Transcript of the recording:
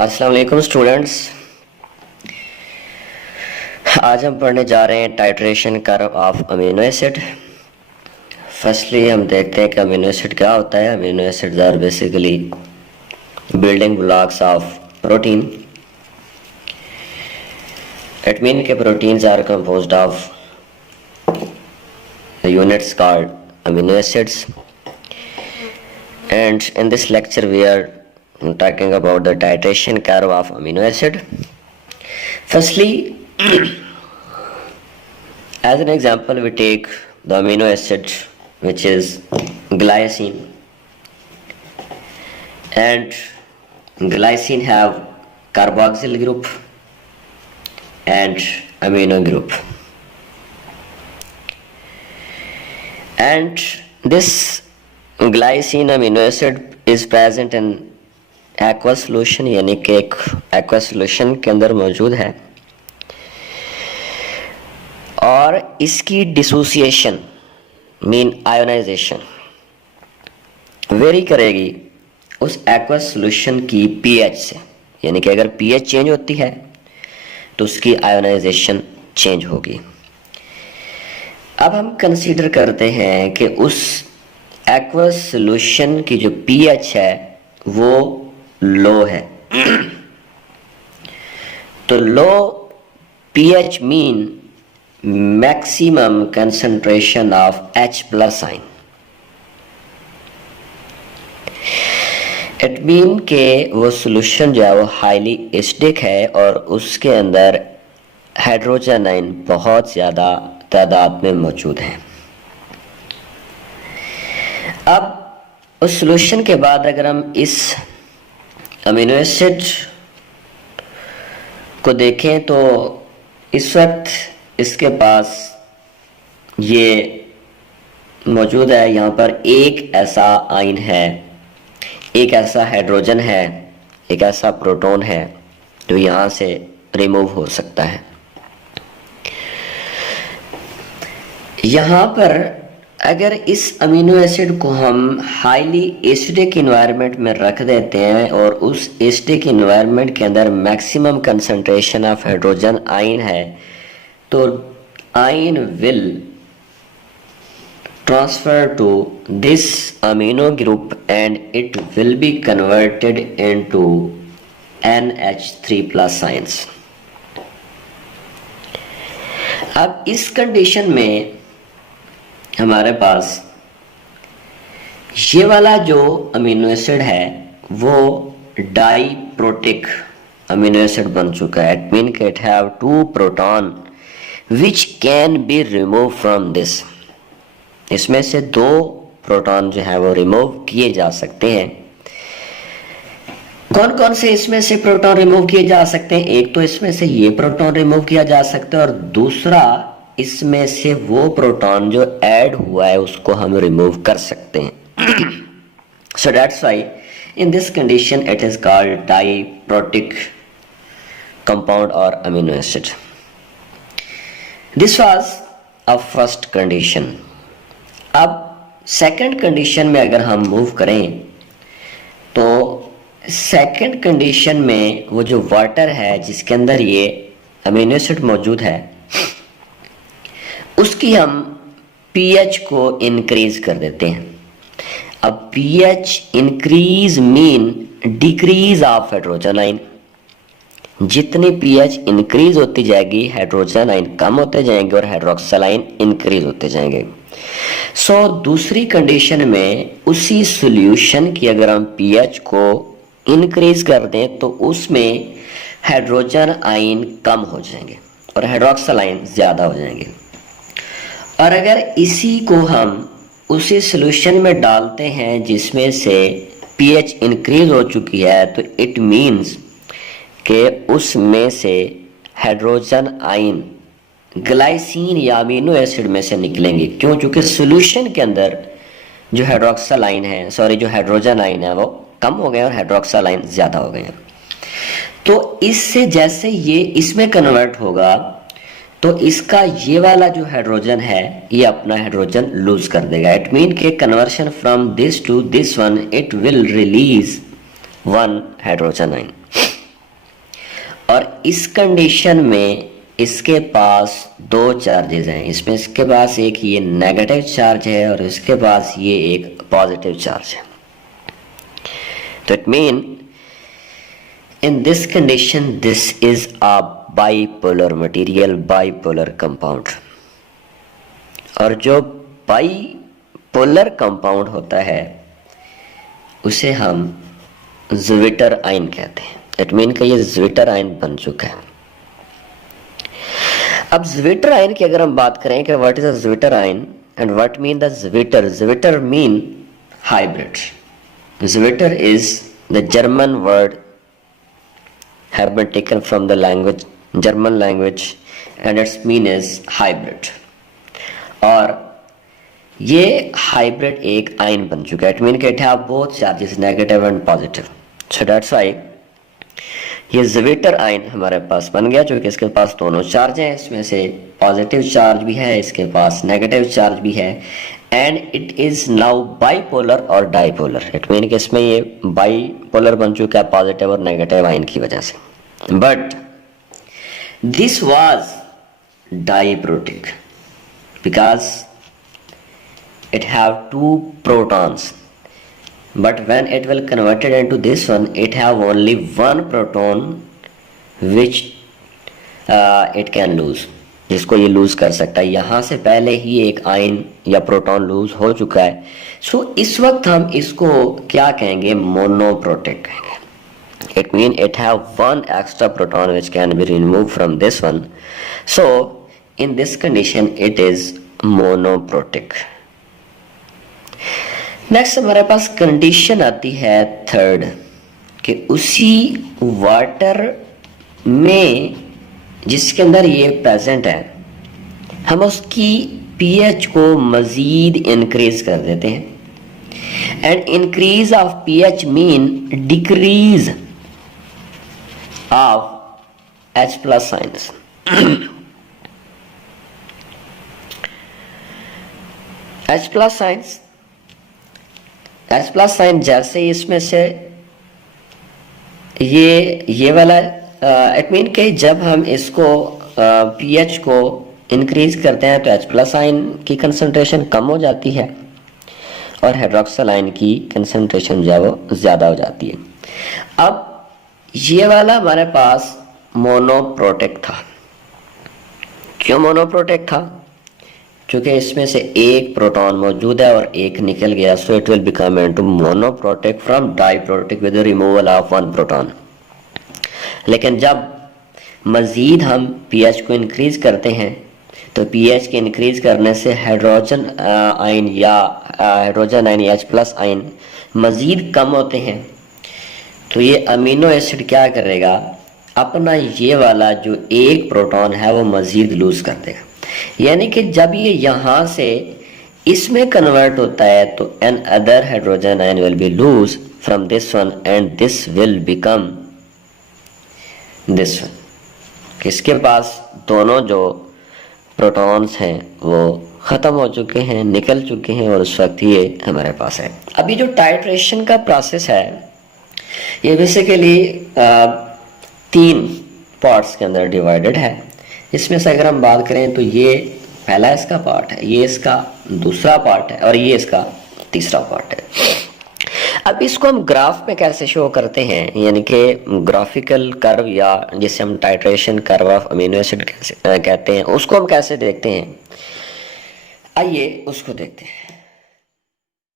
अस्सलाम वालेकुम स्टूडेंट्स। आज हम पढ़ने जा रहे हैं titration curve of amino acid. Firstly हम देखते हैं कि अमीनो एसिड क्या होता है। Amino acids are basically building blocks of protein. It mean के proteins are composed of units called amino acids, and in this lecture we are talking about the titration curve of amino acid. Firstly, as an example we take the amino acid which is glycine, and glycine have carboxyl group and amino group, and this glycine amino acid is present in aqueous solution, यानी कि एक aqueous solution के अंदर मौजूद है, और इसकी dissociation mean ionisation very करेगी उस aqueous solution की pH से, यानी कि अगर pH चेंज होती है तो उसकी आयोनाइजेशन चेंज होगी। अब हम कंसीडर करते हैं कि उस एक्वस सॉल्यूशन की जो पीएच है वो लो है। तो low pH mean maximum concentration of H plus ion. It mean के वो सॉल्यूशन जो है वो हाईली एसिडिक है और उसके अंदर हाइड्रोजन आयन बहुत ज़्यादा तादाद में मौजूद हैं। अब उस सॉल्यूशन के बाद अगर हम इस अमीनो एसिड को देखें तो इस वक्त इसके पास ये मौजूद है, यहाँ पर एक ऐसा आयन है, एक ऐसा हाइड्रोजन है, एक ऐसा प्रोटॉन है जो यहाँ से रिमूव हो सकता है। यहाँ पर अगर इस अमीनो एसिड को हम हाईली एसिडिक इन्वायरमेंट में रख देते हैं और उस एसिडिक इन्वायरमेंट के अंदर maximum concentration of hydrogen ion है, तो ion will transfer to this amino group and it will be converted into NH3+ ions. अब इस कंडीशन में हमारे पास ये वाला जो अमीनो एसिड है वो डाइप्रोटिक अमीनो एसिड बन चुका है। इट मीन के it have 2 proton which can be remove from this. इसमें से 2 प्रोटॉन जो है वो रिमूव किए जा सकते हैं। कौन कौन से इसमें से प्रोटॉन रिमूव किए जा सकते हैं? एक तो इसमें से ये प्रोटॉन रिमूव किया जा सकता है और दूसरा इसमें से वो प्रोटॉन जो ऐड हुआ है उसको हम रिमूव कर सकते हैं। So that's why in this condition it is called diprotic compound और amino acid. This was a first condition. अब सेकंड कंडीशन में अगर हम मूव करें तो सेकंड कंडीशन में वो जो वाटर है जिसके अंदर ये अमीनो एसिड मौजूद है उसकी हम pH को इंक्रीज कर देते हैं। अब pH increase mean decrease of hydrogen ion. जितनी pH इंक्रीज होती जाएगी हाइड्रोजन आयन कम होते जाएंगे और हाइड्रोक्सिल आयन इंक्रीज होते जाएंगे। सो दूसरी कंडीशन में उसी सॉल्यूशन की अगर हम pH को इंक्रीज कर दें तो उसमें हाइड्रोजन आयन कम हो जाएंगे और हाइड्रोक्सिल आयन ज्यादा हो जाएंगे। और अगर इसी को हम उसी सॉल्यूशन में डालते हैं जिसमें से pH इंक्रीज हो चुकी है तो इट मींस कि उसमें से हाइड्रोजन आयन ग्लाइसिन या अमीनो एसिड में से निकलेंगे। क्यों? क्योंकि सॉल्यूशन के अंदर जो हाइड्रोक्सिल आयन है जो हाइड्रोजन आयन है वो कम हो गए और हाइड्रोक्सिल आयन ज्यादा हो गए। तो इससे जैसे ये इसमें कन्वर्ट होगा तो इसका ये वाला जो हाइड्रोजन है ये अपना हाइड्रोजन लूज कर देगा। इट मीन के conversion from this to this one it will release 1 hydrogen ion. और इस कंडीशन में इसके पास दो चार्जेस हैं, इसमें इसके पास एक ये नेगेटिव चार्ज है और इसके पास ये एक पॉजिटिव चार्ज है। तो it mean in this condition this is a bipolar material, bipolar compound. और जो बाइपोलर कंपाउंड होता है उसे हम ज़्विटर आयन कहते हैं। इट मीन कि ये ज़्विटर आयन बन चुका है। अब ज़्विटर आयन की अगर हम बात करें कि what is a zwitterion and what mean the zwitter, zwitter mean hybrid. Zwitter is the German word have been taken from the language German language and its mean is hybrid। और ये hybrid एक ion बन चुका है। It mean it have both charges negative and positive. So that's why ये ज़्विटर ion हमारे पास बन गया, क्योंकि इसके पास दोनों चार्ज हैं, इसमें से पॉजिटिव चार्ज भी है, इसके पास नेगेटिव चार्ज भी है, and it is now bipolar और डाइपोलर। इट मीन कि इसमें ये बाइपोलर बन चुका है पॉजिटिव और नेगेटिव आयन की वजह से। But this was diprotic because it have two protons, but when it will converted into this one it have only one proton which it can lose, जिसको ये लूज कर सकता है। यहाँ से पहले ही एक आयन या प्रोटॉन लूज हो चुका है। सो इस वक्त हम इसको क्या कहेंगे, मोनोप्रोटिक कहेंगे। It mean it have one extra proton which can be remove from this one. So in this condition it is monoprotic. Next हमारे पास कंडीशन आती है थर्ड, कि उसी वाटर में जिसके अंदर ये प्रेजेंट है हम उसकी पीएच को मजीद इंक्रीज कर देते हैं। And increase of pH mean decrease of H plus science. H plus science, H plus sign जैसे इसमें से ये वाला इट मीन कि जब हम इसको पीएच को इंक्रीज करते हैं तो H प्लस आयन की कंसंट्रेशन कम हो जाती है और हाइड्रोक्सिल आयन की कंसंट्रेशन जो है वो ज़्यादा हो जाती है। अब ये वाला हमारे पास मोनोप्रोटिक था। क्यों मोनोप्रोटिक था? क्योंकि इसमें से एक प्रोटॉन मौजूद है और एक निकल गया, so it will become into monoprotic from diprotic with the removal of one proton. लेकिन जब मजीद हम पीएच को इंक्रीज करते हैं तो पीएच के इंक्रीज करने से हाइड्रोजन आयन या H प्लस आयन मजीद कम होते हैं। तो ये अमीनो एसिड क्या करेगा, अपना ये वाला जो एक प्रोटॉन है वो मजीद लूज कर देगा। यानी कि जब ये यहाँ से इसमें कन्वर्ट होता है तो another hydrogen ion will be lose from this one and this will become this one. इसके पास दोनों जो प्रोटॉन्स हैं वो ख़त्म हो चुके हैं, निकल चुके हैं और उस वक्त ये हमारे पास है। अभी जो टाइट्रेशन का प्रोसेस है ये बेसिकली 3 पार्ट्स के अंदर डिवाइडेड है। इसमें से अगर हम बात करें तो ये पहला इसका पार्ट है, ये इसका दूसरा पार्ट है और ये इसका तीसरा पार्ट है। अब इसको हम ग्राफ में कैसे शो करते हैं, यानी कि ग्राफिकल कर्व या जिसे हम titration curve of amino acid कहते हैं, उसको हम कैसे देखते हैं, आइए उसको देखते हैं।